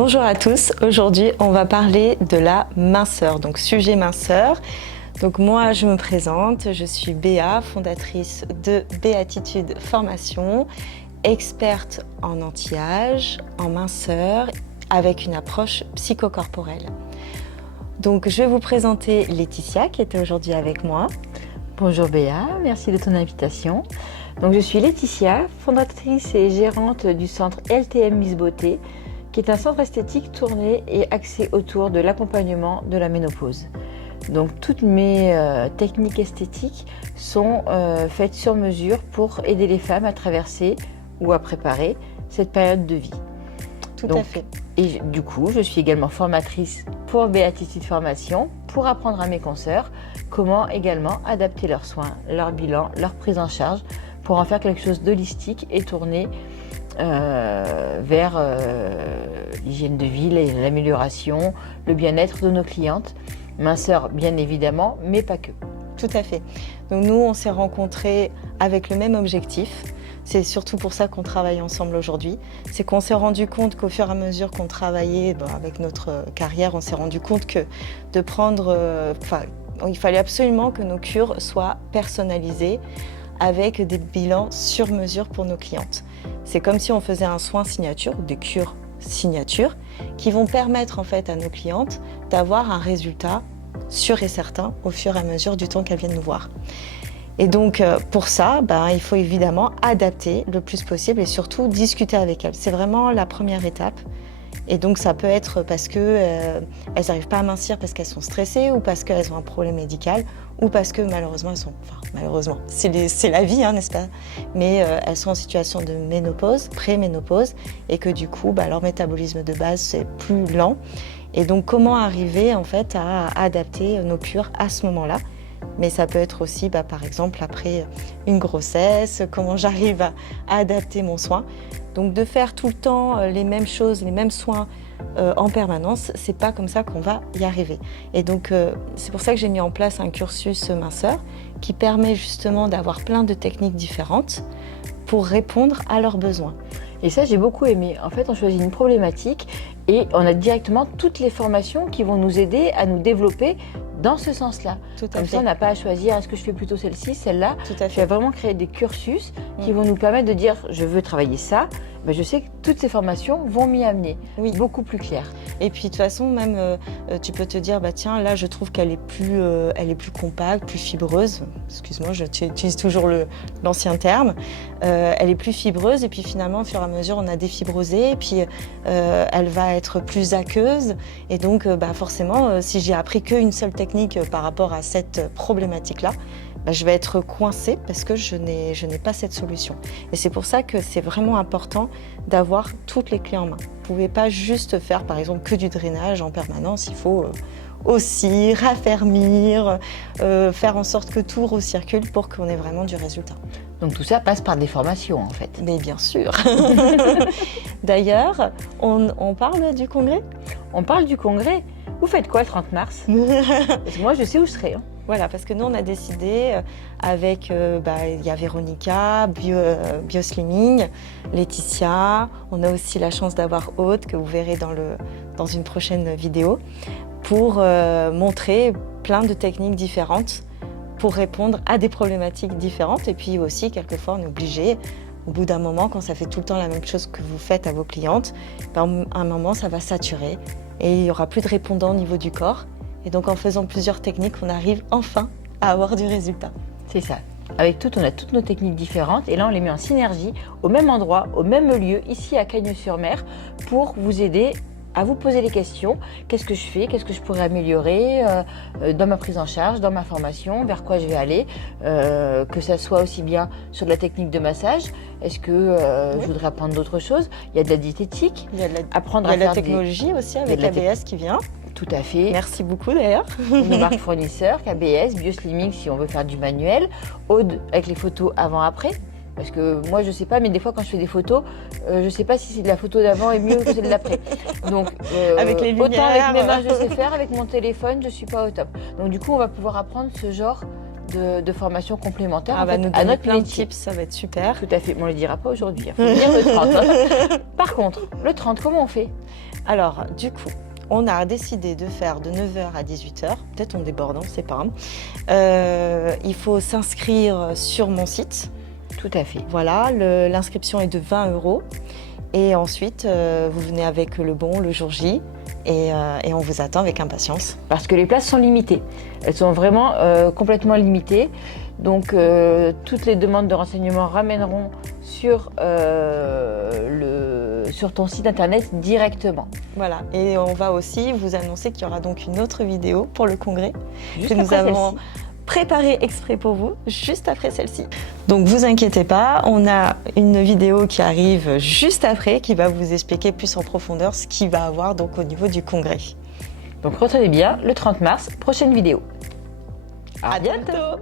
Bonjour à tous, aujourd'hui on va parler de la minceur, donc sujet minceur. Donc moi je me présente, je suis Béa, fondatrice de Béatitude Formation, experte en anti-âge, en minceur, avec une approche psychocorporelle. Donc je vais vous présenter Laetitia qui était aujourd'hui avec moi. Bonjour Béa, merci de ton invitation. Donc je suis Laetitia, fondatrice et gérante du centre LTM Miss Beauté, qui est un centre esthétique tourné et axé autour de l'accompagnement de la ménopause. Donc toutes mes techniques esthétiques sont faites sur mesure pour aider les femmes à traverser ou à préparer cette période de vie. Tout à fait. Et du coup, je suis également formatrice pour Béatitude Formation pour apprendre à mes consoeurs comment également adapter leurs soins, leur bilan, leur prise en charge pour en faire quelque chose d'holistique et tourné vers l'hygiène de vie, l'amélioration, le bien-être de nos clientes. Minceur bien évidemment, mais pas que. Tout à fait. Donc nous, on s'est rencontrés avec le même objectif. C'est surtout pour ça qu'on travaille ensemble aujourd'hui. C'est qu'on s'est rendu compte qu'au fur et à mesure qu'on travaillait avec notre carrière, on s'est rendu compte que de prendre... il fallait absolument que nos cures soient personnalisées avec des bilans sur mesure pour nos clientes. C'est comme si on faisait un soin signature ou des cures signature qui vont permettre en fait à nos clientes d'avoir un résultat sûr et certain au fur et à mesure du temps qu'elles viennent nous voir. Et donc pour ça, il faut évidemment adapter le plus possible et surtout discuter avec elles. C'est vraiment la première étape. Et donc ça peut être parce qu'elles n'arrivent pas à mincir parce qu'elles sont stressées ou parce qu'elles ont un problème médical ou parce que malheureusement c'est la vie, n'est-ce pas? Mais elles sont en situation de ménopause, pré-ménopause et que du coup leur métabolisme de base c'est plus lent. Et donc comment arriver en fait à adapter nos cures à ce moment-là? Mais ça peut être aussi, par exemple, après une grossesse, comment j'arrive à adapter mon soin. Donc de faire tout le temps les mêmes choses, les mêmes soins en permanence, c'est pas comme ça qu'on va y arriver. Et donc c'est pour ça que j'ai mis en place un cursus minceur qui permet justement d'avoir plein de techniques différentes pour répondre à leurs besoins. Et ça, j'ai beaucoup aimé. En fait, on choisit une problématique et on a directement toutes les formations qui vont nous aider à nous développer dans ce sens-là. Comme ça, on n'a pas à choisir, est-ce que je fais plutôt celle-ci, celle-là. Tout à fait. Je vais vraiment créer des cursus qui vont nous permettre de dire, je veux travailler ça. Je sais que toutes ces formations vont m'y amener, beaucoup plus clair. Et puis de toute façon, même tu peux te dire, tiens, là je trouve qu'elle est plus compacte, plus fibreuse. Excuse-moi, j'utilise toujours l'ancien terme. Elle est plus fibreuse et puis finalement, au fur et à mesure, on a défibrosé et puis elle va être plus aqueuse. Et donc, forcément, si j'ai appris qu'une seule technique par rapport à cette problématique-là, je vais être coincée parce que je n'ai pas cette solution. Et c'est pour ça que c'est vraiment important d'avoir toutes les clés en main. Vous ne pouvez pas juste faire, par exemple, que du drainage en permanence. Il faut aussi raffermir, faire en sorte que tout recircule pour qu'on ait vraiment du résultat. Donc tout ça passe par des formations, en fait. Mais bien sûr. D'ailleurs, on parle du congrès ? On parle du congrès. Vous faites quoi le 30 mars ? Parce que moi, je sais où je serai. Voilà, parce que nous, on a décidé avec, il y a Véronica, Bioslimming, Laetitia. On a aussi la chance d'avoir Aude, que vous verrez dans une prochaine vidéo, pour montrer plein de techniques différentes pour répondre à des problématiques différentes. Et puis aussi, quelquefois, on est obligé, au bout d'un moment, quand ça fait tout le temps la même chose que vous faites à vos clientes, à un moment, ça va saturer et il n'y aura plus de répondants au niveau du corps. Et donc en faisant plusieurs techniques, on arrive enfin à avoir du résultat. C'est ça. Avec on a toutes nos techniques différentes et là on les met en synergie au même endroit, au même lieu, ici à Cagnes-sur-Mer, pour vous aider à vous poser les questions. Qu'est-ce que je fais? Qu'est-ce que je pourrais améliorer dans ma prise en charge, dans ma formation? Vers quoi je vais aller? Que ça soit aussi bien sur de la technique de massage. Est-ce que je voudrais apprendre d'autres choses? Il y a de la diététique. Il y a de la technologie aussi avec ABS qui vient. Tout à fait. Merci beaucoup d'ailleurs. Nos marques fournisseurs, KBS, Bioslimming si on veut faire du manuel, Aude avec les photos avant-après. Parce que moi, je sais pas, mais des fois, quand je fais des photos, je sais pas si c'est de la photo d'avant est mieux que celle d'après. Donc, avec les lumières, autant avec mes mains, je sais faire, avec mon téléphone, je suis pas au top. Donc, du coup, on va pouvoir apprendre ce genre de formation complémentaire à notre plein de tips, ça va être super. Tout à fait, mais on ne le dira pas aujourd'hui, il faut venir le 30. Par contre, le 30, comment on fait? Alors, du coup, on a décidé de faire de 9 h à 18 h. Peut-être on déborde, hein, c'est pas grave. Il faut s'inscrire sur mon site. Tout à fait. Voilà, l'inscription est de 20 €. Et ensuite, vous venez avec le bon le jour J et on vous attend avec impatience. Parce que les places sont limitées. Elles sont vraiment complètement limitées. Donc, toutes les demandes de renseignements ramèneront sur ton site internet directement. Voilà, et on va aussi vous annoncer qu'il y aura donc une autre vidéo pour le congrès Juste que nous après avons celle-ci. préparée exprès pour vous, juste après celle-ci. Donc vous inquiétez pas, on a une vidéo qui arrive juste après qui va vous expliquer plus en profondeur ce qu'il va avoir donc au niveau du congrès. Donc retenez bien, le 30 mars, prochaine vidéo. À bientôt.